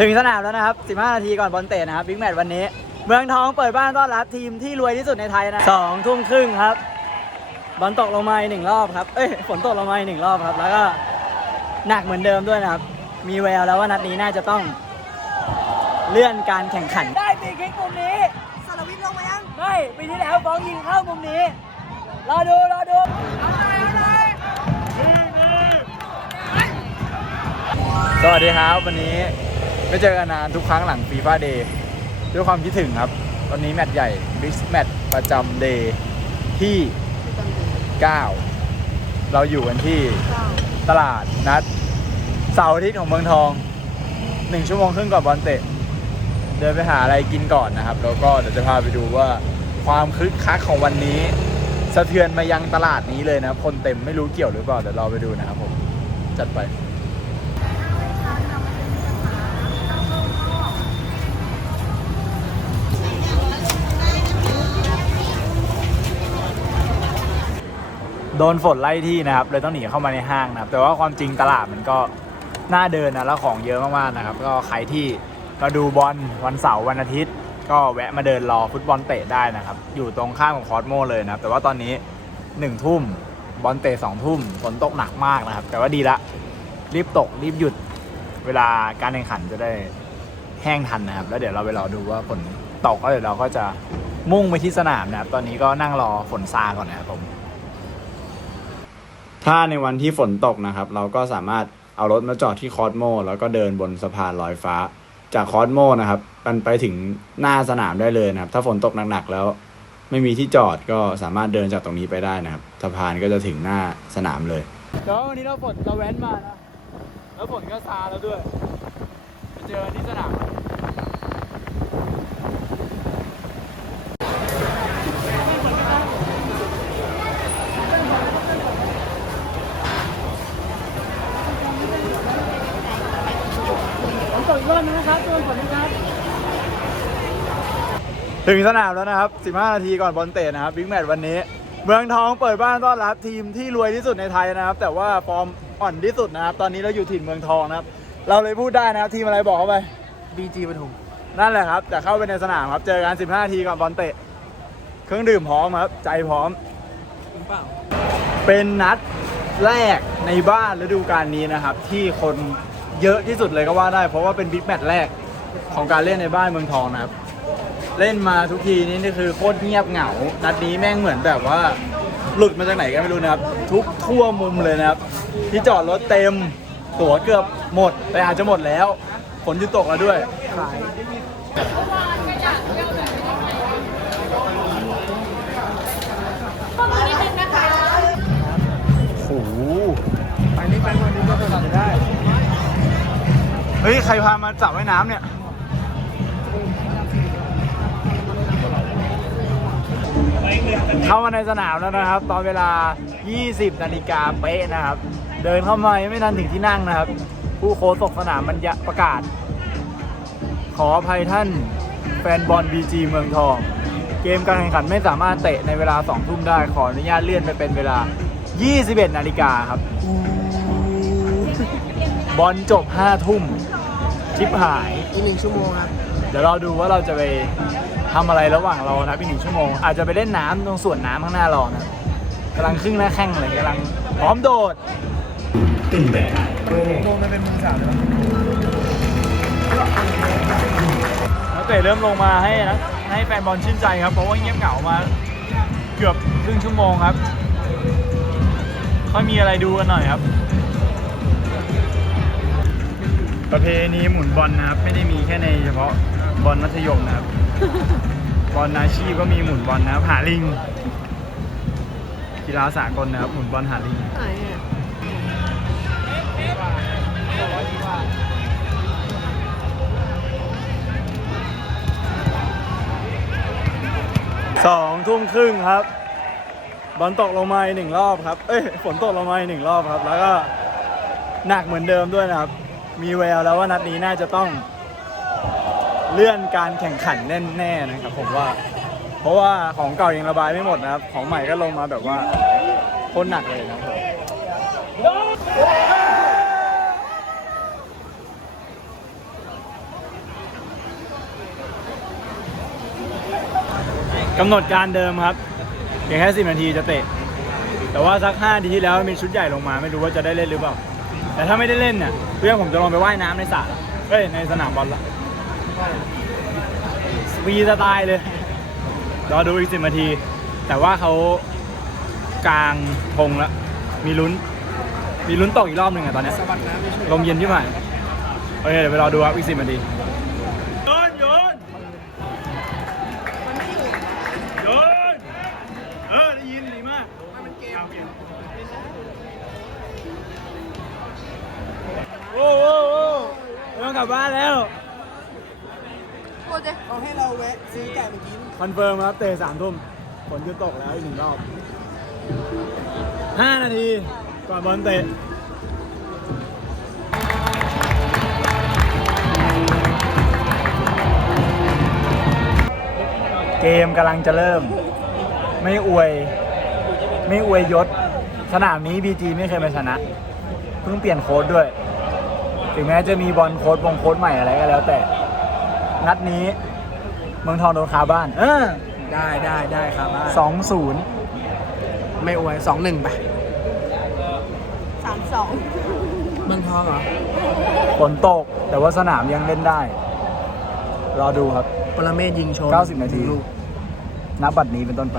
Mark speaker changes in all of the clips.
Speaker 1: ถึงสนามแล้วนะครับ 15 นาทีก่อนบอลเตะนะครับบิ๊กแมตช์วันนี้ เมืองทองเปิดบ้านต้อนรับทีมที่รวยที่สุดในไทยนะสองทุ่มครึ่งครับ บอลตกลงมาอีกหนึ่งรอบครับ เอ้ย ฝนตกลงมาอีกหนึ่งรอบครับ แล้วก็หนักเหมือนเดิมด้วยนะครับ มีแววแล้วว่านัดนี้น่าจะต้องเลื่อนการแข่งขัน ได้ปีคิกมุมนี้
Speaker 2: สารวิทย์ลงมายัง
Speaker 1: ไม่ ปีที่แล้วฟ้องยิงเข้ามุมนี้ รอดู รอดูสวัสดีครับวันนี้ ไม่เจอกันนานทุกครั้งหลังฟีฟ่าเดย์ด้วยความคิดถึงครับวันนี้แมตช์ใหญ่บิ๊กแมตช์ประจำเดย์ที่ 9 เราอยู่กันที่ตลาดนัดเสาร์อาทิตย์ของเมืองทอง1ชั่วโมงครึ่งก่อนบอลเตะ เดินไปหาอะไรกินก่อนนะครับ แล้วก็เดี๋ยวจะพาไปดูว่าความคึกคักของวันนี้ สะเทือนมายังตลาดนี้เลยนะครับคนเต็มไม่รู้เกี่ยวหรือเปล่าเดี๋ยวเราไปดูนะครับผม จัดไป โดนฝนไล่ที่นะครับเลยต้องหนีเข้ามาในห้างนะครับ แต่ว่าความจริงตลาดมันก็น่าเดินนะแล้วของเยอะมากๆนะครับ ก็ใครที่มาดูบอลวันเสาร์วันอาทิตย์ ก็แวะมาเดินรอฟุตบอลเตะได้นะครับ อยู่ตรงข้ามของคอสโมเลยนะครับ แต่ว่าตอนนี้หนึ่งทุ่มบอลเตะสองทุ่มฝนตกหนักมากนะครับ แต่ว่าดีละรีบตกรีบหยุดเวลาการแข่งขันจะได้แห้งทันนะครับ แล้วเดี๋ยวเราไปรอดูว่าฝนตกแล้วเดี๋ยวเราก็จะมุ่งไปที่สนามนะครับ ตอนนี้ก็นั่งรอฝนซาก่อนนะครับผม ถ้าในวันที่ฝนตกนะครับ เราก็สามารถเอารถมาจอดที่คอสโม แล้วก็เดินบนสะพานลอยฟ้า จากคอสโมนะครับ มันไปถึงหน้าสนามได้เลยนะครับ ถ้าฝนตกหนักๆแล้ว ไม่มีที่จอดก็สามารถเดินจากตรงนี้ไปได้นะครับสะพานก็จะถึงหน้าสนามเลยแล้ววันนี้เราฝนเราแว้นมานะแล้วฝนก็ซาแล้วด้วยไปเจอที่สนาม
Speaker 2: ผมตกอีกรอบนึงนะครับตัวผมนะครับ
Speaker 1: ถึงสนามแล้วนะครับ 15 นาทีก่อนบอลเตะนะครับบิ๊กแมตช์วันนี้ เมืองทองเปิดบ้านต้อนรับทีมที่รวยที่สุดในไทยนะครับ แต่ว่าฟอร์มอ่อนที่สุดนะครับ ตอนนี้เราอยู่ถิ่นเมืองทองนะครับ เราเลยพูดได้นะครับทีมอะไรบอกเข้าไป
Speaker 2: BG ปทุม
Speaker 1: นั่นแหละครับ แต่เข้าไปในสนามครับ เจอกัน 15 นาทีก่อนบอลเตะ เครื่องดื่มพร้อมครับ ใจพร้อม
Speaker 2: จริงเปล่า
Speaker 1: เป็นนัดแรกในบ้านฤดูกาลนี้นะครับ ที่คนเยอะที่สุดเลยก็ว่าได้ เพราะว่าเป็นบิ๊กแมตช์แรกของการเล่นในบ้านเมืองทองนะครับ เล่นมาทุกทีนี่นี่คือโคตรเงียบเหงา นัดนี้แม่งเหมือนแบบว่า หลุดมาจากไหนก็ไม่รู้นะครับ ทุกทั่วมุมเลยนะครับ ที่จอดรถเต็ม ตั๋วเกือบหมดแต่อาจจะหมดแล้วฝนหยุดตกแล้วด้วยโอ้โห
Speaker 2: ไปนี่ไปคนนี้ก็ตัดได้
Speaker 1: เฮ้ย ใครพามาจับไว่ายน้ำเนี่ย เข้ามาในสนามแล้วนะครับ ตอนเวลา 20 นาฬิกาเป๊ะนะครับ เดินเข้ามายังไม่ทันถึงที่นั่งนะครับ ผู้โค้ชสนามมันยะประกาศ ขออภัยท่านแฟนบอลบีจีเมืองทอง เกมการแข่งขันไม่สามารถเตะในเวลา 2 ทุ่มได้ขออนุญาตเลื่อนไปเป็นเวลา 21 นาฬิกาครับ บอลจบ 5 ทุ่มชิปหาย
Speaker 2: อีกหนึ่งชั่วโมงครับ
Speaker 1: เดี๋ยวเราดูว่าเราจะไปทำอะไรระหว่างรอนะพี่หนึ่งชั่วโมง อาจจะไปเล่นน้ำตรงสวนน้ำข้างหน้ารอนะกำลังครึ่งหน้าแข้งเลยกำลังพร้อมโดด
Speaker 2: โดนมันเป็นมือสามเลย
Speaker 1: นักเตะเริ่มลงมาให้นะให้แฟนบอลชื่นใจครับเพราะว่าเงียบเหงามาเกือบครึ่งชั่วโมงครับค่อยมีอะไรดูกันหน่อยครับ ประเพณีหมุนบอลนะครับ ไม่ได้มีแค่ในเฉพาะ บอลมัธยมนะครับ บอลอาชีพก็มีหมุนบอลนะครับหาลิง กีฬาสากลนะครับ หมุนบอลหาลิง
Speaker 2: ไหนอะ
Speaker 1: สองทุ่มครึ่งครับ บอลตกลงมาอีกหนึ่งรอบครับ เอ้ยฝนตกลงมาอีกหนึ่งรอบครับ แล้วก็หนักเหมือนเดิมด้วยนะครับ มีแววแล้วว่านัดนี้น่าจะต้อง เลื่อนการแข่งขันแน่นๆนะครับผมว่า เพราะว่าของเก่ายังระบายไม่หมดนะครับ ของใหม่ก็ลงมาแบบว่าโคตรหนักเลยนะครับผมกำหนดการเดิมครับเพียงแค่สิบนาทีจะเตะ แต่ว่าสักห้าทีที่แล้วมีชุดใหญ่ลงมา ไม่รู้ว่าจะได้เล่นหรือเปล่า แต่ถ้าไม่ได้เล่นเนี่ยเพื่อนผมจะลองไปว่ายน้ำในสระเอ้ยในสนามบอลละ สปีสไตล์เลย รอดูอีกสินาที แต่ว่าเขากลางธงแล้ว มีลุ้น มีลุ้นตกอีกรอบหนึ่งอะตอนเนี้ย
Speaker 2: สวัสดีนะพี่ช่วย
Speaker 1: ลมเย็นที่ผ่านโอเคเดี๋ยวไปรอดูครับอีกสินาทีโยนโยนโยนเออได้ยินดีมากมันเกมโอ้โหไม่ต้องกลับบ้านแล้ว
Speaker 2: เขาให้เราแวะซื้อไก่มากิน
Speaker 1: คอนเฟิร์มครับเตะสามทุ่มฝนจะตกแล้วอีกหนึ่งรอบห้านาทีก่อนบอลเตะเกมกำลังจะเริ่ม ไม่อวย ไม่อวยยศ สนามนี้ BG ไม่เคยมาชนะ เพิ่งเปลี่ยนโค้ดด้วย ถึงแม้จะมีบอลโค้ดวงโค้ดใหม่อะไรก็แล้วแต่ นัดนี้ เมืองทองโดนคาบ้าน เออ
Speaker 2: ได้ได้ได้ครับ
Speaker 1: สองศูนย์
Speaker 2: ไม่อวยสองหนึ่งไป
Speaker 3: สามสอง
Speaker 2: เมืองทองเหรอ
Speaker 1: ฝนตก แต่ว่าสนามยังเล่นได้ รอดูครับ
Speaker 2: ปรเมศยิงโชว์
Speaker 1: 90 นาที
Speaker 2: ลูก
Speaker 1: นับบัตรนี้เป็นต้นไป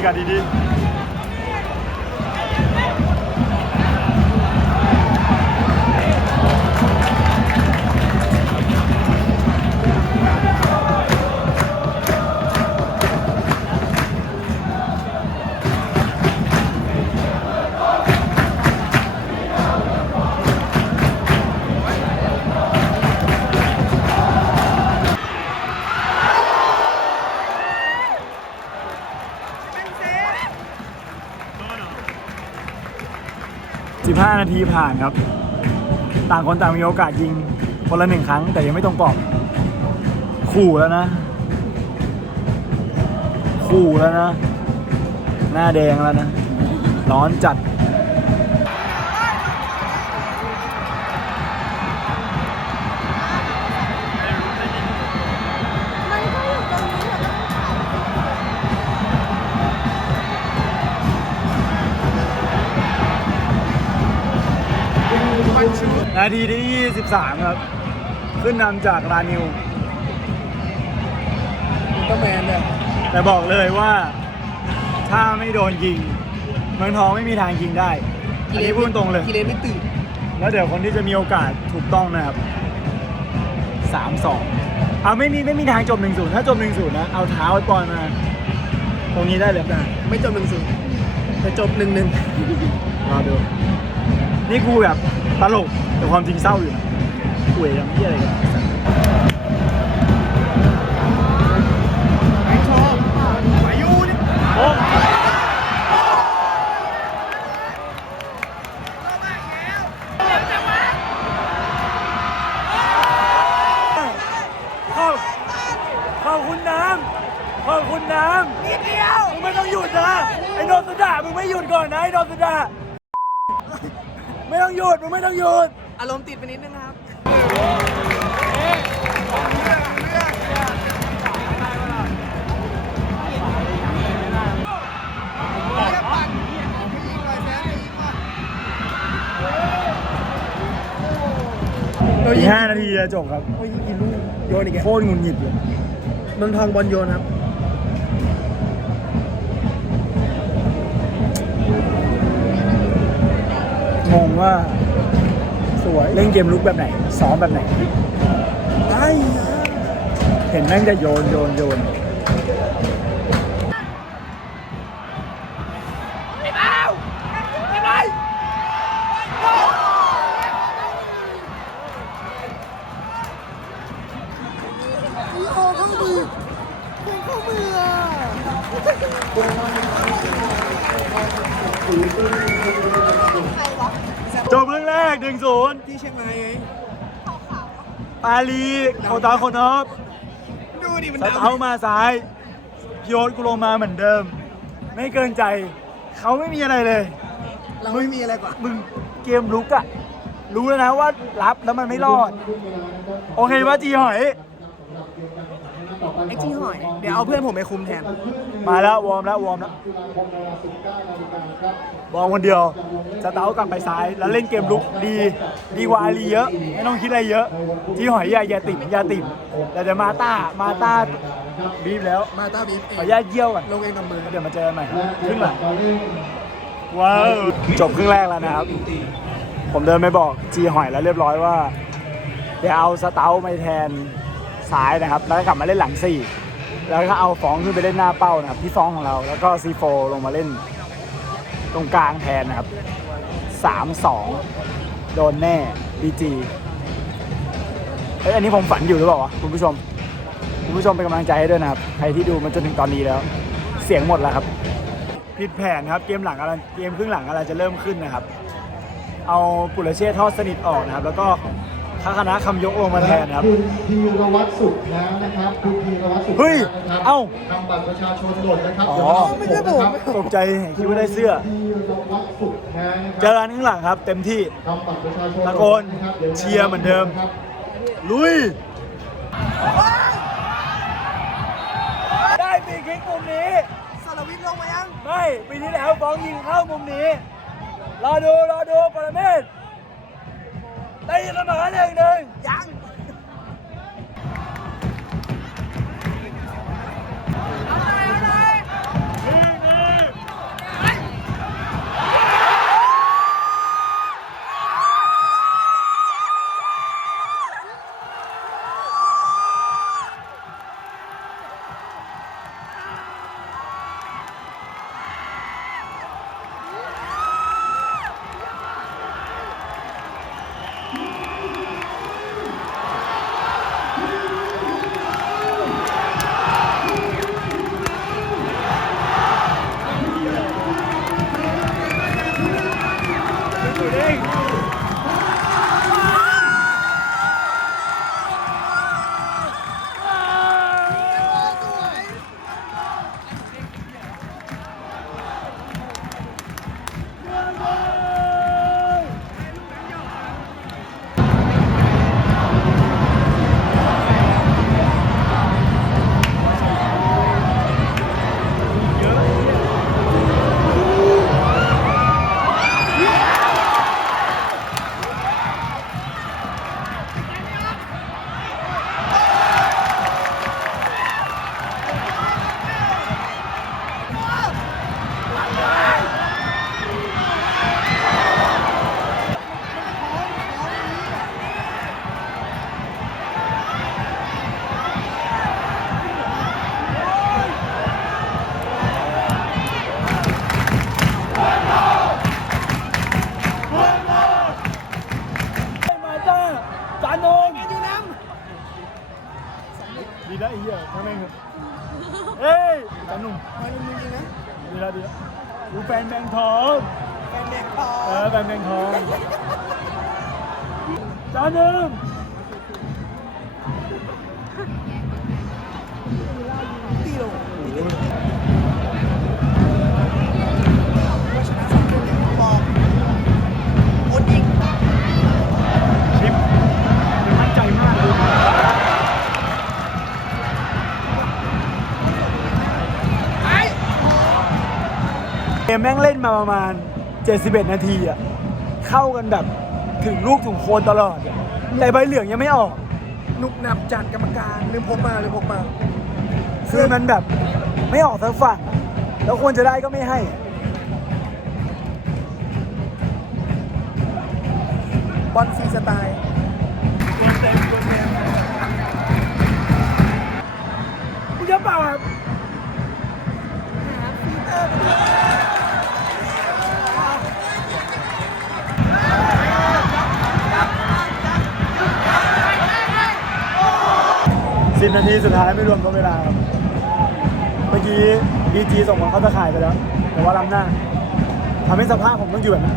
Speaker 1: 我弟弟。5 นาทีผ่านครับ ต่างคนต่างมีโอกาสยิงคนละหนึ่งครั้ง แต่ยังไม่ตรงกรอบ ขู่แล้วนะ ขู่แล้วนะ หน้าแดงแล้วนะ ร้อนจัด นาทีที่ 23 ครับ ขึ้นนำจากลานิว
Speaker 2: ก็แมนเนี่ย
Speaker 1: แต่บอกเลยว่าถ้าไม่โดนยิง เมืองทองไม่มีทางยิงได้อันนี้พูดตรงเลย
Speaker 2: กิเลนไม่ตื่น
Speaker 1: แล้วเดี๋ยวคนที่จะมีโอกาสถูกต้องนะครับสามสองเอาไม่มีไม่มีทางจบหนึ่งศูนย์ถ้าจบหนึ่งศูนย์นะ เอาเท้าไอ้บอลมา ตรงนี้ได้เลย
Speaker 2: ได้ไม่จบหนึ่งศูนย์แต่จบหนึ่งหนึ่ง
Speaker 1: รอดู นี่กูแบบตลก แต่ความจริงเศร้าอยู่นะคุยยังเยี่ยอะไรกันไม่ชอบไปยูนี่โอ้เข้าเข้าคุณน้ำเข้าคุณน้ำนิดเดียวมึงไม่ต้องหยุดนะไอ้โนนสุดามึงไม่หยุดก่อนนะไอ้โนนสุดาไม่ต้องหยุดมึงไม่ต้องหยุด
Speaker 2: อารมณ์ติดไปนิดนึงนะครับ
Speaker 1: อีกห้านาทีจะจบครับ
Speaker 2: โอ้ยยิงกี่ลูกโยนอีกแก
Speaker 1: โคตรหงุดหงิดเลย
Speaker 2: เมืองทองบอลโยนครับ
Speaker 1: งงว่าส วยเล่นเกมลุกแบบไหนซ้อมแบบไหน
Speaker 2: ไอ้
Speaker 1: เห็นแม่งจะโยนโยนโยน กกหนึ่งศูนย์
Speaker 3: ที่เชียงรายไง
Speaker 1: อาลีโคตาโคนอฟ
Speaker 3: ดูดิมัน
Speaker 1: ส
Speaker 3: ดำ
Speaker 1: เตามาซ้ายพี่โยนกูลงมาเหมือนเดิม ไม่เกินใจ เขาไม่มีอะไรเลย
Speaker 3: เราไม่มีอะไรกว่า
Speaker 1: มึงเกมลุกอะรู้แล้วนะว่ารับแล้วมันไม่รอด โอเคว่าจีหอย
Speaker 3: ไอ้จี้หอย เดี๋ยวเอาเพื่อนผมไปคุมแทน
Speaker 1: มาแล้ววอร์มแล้ววอร์มแล้ววอร์มคนเดียวสเตากลับไปซ้าย แล้วเล่นเกมลุกดีดีกว่าอาลีเยอะ ไม่ต้องคิดอะไรเยอะ จีหอยอย่าอย่าติ่มอย่าติ่มแต่เดี๋ยวมาต้ามาต้าบีบแล้ว
Speaker 3: มาต้าบีฟเอ
Speaker 1: ของอนุญาตเยี่ยวก่อน
Speaker 3: ลงเองกับมือ
Speaker 1: เดี๋ยวมาเจอกันใหม่ครับครึ่งหลังว้าวจบครึ่งแรกแล้วนะครับ ผมเดินไปบอกจีหอยแล้วเรียบร้อยว่าเดี๋ยวเอาสเตาไปแทน ซ้ายนะครับ แล้วก็กลับมาเล่นหลังสี่แล้วก็เอาฟองขึ้นไปเล่นหน้าเป้านะครับที่ฟองของเราแล้วก็ซีโฟลงมาเล่น ตรงกลางแทนนะครับสามสองโดนแน่บีจีเอ้ยอันนี้ผมฝันอยู่หรือเปล่าวะคุณผู้ชม คุณผู้ชมเป็นกำลังใจให้ด้วยนะครับใครที่ดูมันจนถึงตอนนี้แล้ว เสียงหมดแล้วครับ ผิดแผนครับเกมหลังอะไรเกมครึ่งหลังอะไรจะเริ่มขึ้นนะครับ เอาปุรเชษทอดสนิทออกนะครับ แล้วก็ คาคณะคำยกลงมาแทนนะครับ
Speaker 4: คุณพีรวัตรสุขแล้วนะครับคุณพีรวัตรสุข
Speaker 1: เฮ้ย
Speaker 4: แล้วนะครับ
Speaker 1: เอ้า
Speaker 4: ทำบัตรประชาชนหล่นนะครับ
Speaker 1: อ๋อ
Speaker 4: เดี๋ยวนะครับ
Speaker 1: ตกใจคิดว่าได้เสื้อ
Speaker 4: พีรวัตรสุขแท้นะค
Speaker 1: เจ
Speaker 4: รั
Speaker 1: อกันข้างหลังครับ เต็มที่
Speaker 4: ทำบัตรประชาชน
Speaker 1: ตะโกนะ
Speaker 4: ครับดี๋ว
Speaker 1: เชียร์เหมือนเดิม
Speaker 4: ครับ
Speaker 1: ลุย ได้ปีคิกมุมนี้
Speaker 3: สารวิทย์ลงมายัง
Speaker 1: ไม่ปีที่แล้วฟ้องยิงเข้ามุมนี้ รอดู รอดูปรเมศ ตีเสมอห แม่
Speaker 3: งเล่น
Speaker 1: มาประมาณ 71 นาทีอะเข้ากันแบบถึงลูกถึงโคนตลอดอะแต่ใบเหลืองยังไม่ออก
Speaker 3: หนุกหนับจัดกรรมการลืมพกมาลืมพกมา
Speaker 1: คือมันแบบไม่ออกทั้งฝั่งแล้วควรจะได้ก็ไม่ให้
Speaker 3: บอลฟรีสไตล์
Speaker 1: นาทีสุดท้ายไม่รวมตัวเวลาครับเมื่อกี้ดีจีส่งบอลเข้าตะข่ายไปแล้ว แต่ว่าล้ำหน้าทำให้สภาพผมต้องอยู่แบบนั้น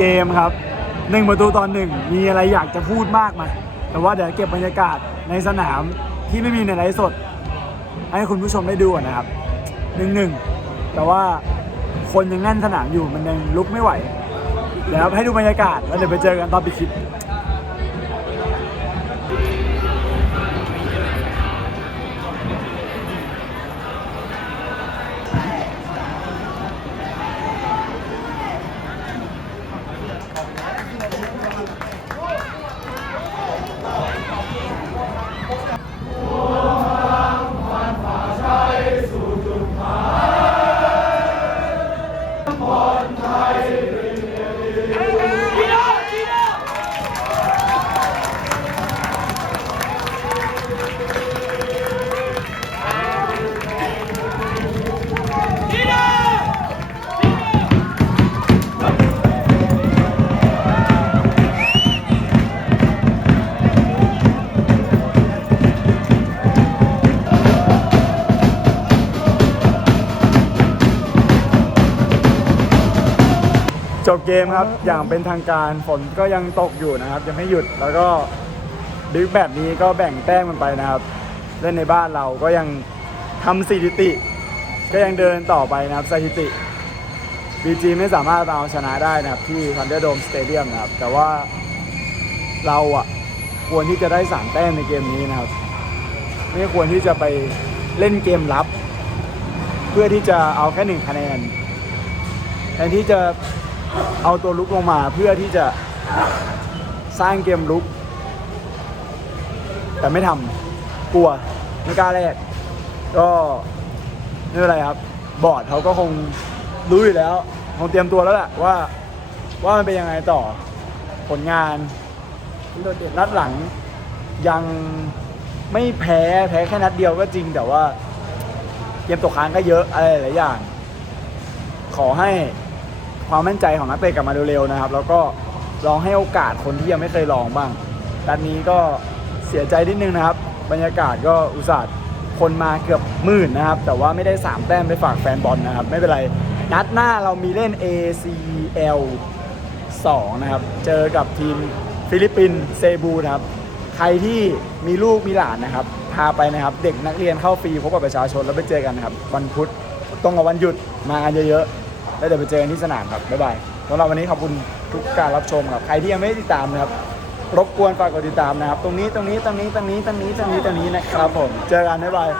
Speaker 1: เกมครับหนึ่งประตูตอนหนึ่งมีอะไรอยากจะพูดมากไหมแต่ว่าเดี๋ยวเก็บบรรยากาศในสนามที่ไม่มีในไลฟ์สด ให้คุณผู้ชมได้ดูนะครับหนึ่งหนึ่งแต่ว่าคนยังแน่นสนามอยู่มันยังลุกไม่ไหว แล้วให้ดูบรรยากาศแล้วเดี๋ยวไปเจอกันตอนปิดคลิป จบเกมครับ อย่างเป็นทางการฝนก็ยังตกอยู่นะครับ ยังไม่หยุดแล้วก็ดึกแบบนี้ก็แบ่งแต้มกันไปนะครับ เล่นในบ้านเราก็ยังทำสถิติ ก็ยังเดินต่อไปนะครับสถิติ BG ไม่สามารถเอาชนะได้นะครับ ที่ Thunderdome Stadium นะครับ แต่ว่าเราอะควรที่จะได้สามแต้มในเกมนี้นะครับ ไม่ควรที่จะไปเล่นเกมรับ เพื่อที่จะเอาแค่หนึ่งคะแนนแทนที่จะ เอาตัวลุกลงมาเพื่อที่จะสร้างเกมลุก แต่ไม่ทำกลัวไม่กล้าแลกก็ไม่เป็นไรครับ บอร์ดเขาก็คงรู้อยู่แล้วคงเตรียมตัวแล้วแหละว่า ว่ามันเป็นยังไงต่อผลงานนัดหลังยังไม่แพ้แพ้แค่นัดเดียวก็จริงแต่ว่าเกมตกค้างก็เยอะอะไรหลายอย่าง ขอให้ ความมั่นใจของนักเตะกลับมาเร็วๆนะครับ แล้วก็ลองให้โอกาสคนที่ยังไม่เคยลองบ้างด้านนี้ก็เสียใจนิดนึงนะครับ บรรยากาศก็อุตส่าห์คนมาเกือบหมื่นนะครับ แต่ว่าไม่ได้ 3 แต้มไปฝากแฟนบอลนะครับ ไม่เป็นไร นัดหน้าเรามีเล่น ACL 2 นะครับ เจอกับทีมฟิลิปปินส์เซบูนะครับ ใครที่มีลูกมีหลานนะครับ พาไปนะครับ เด็กนักเรียนเข้าฟรีพบกับประชาชนแล้วไปเจอกันนะครับ วันพุธตรงกับวันหยุดมากันเยอะๆ แล้วเดี๋ยวไปเจอกันที่สนามครับ บ๊ายบายสำหรับวันนี้ขอบคุณทุกการรับชมครับ ใครที่ยังไม่ได้ติดตามนะครับ รบกวนฝากกดติดตามนะครับ ตรงนี้ ตรงนี้ ตรงนี้ ตรงนี้ ตรงนี้ ตรงนี้ ตรงนี้นะครับผม เจอกัน บ๊ายบาย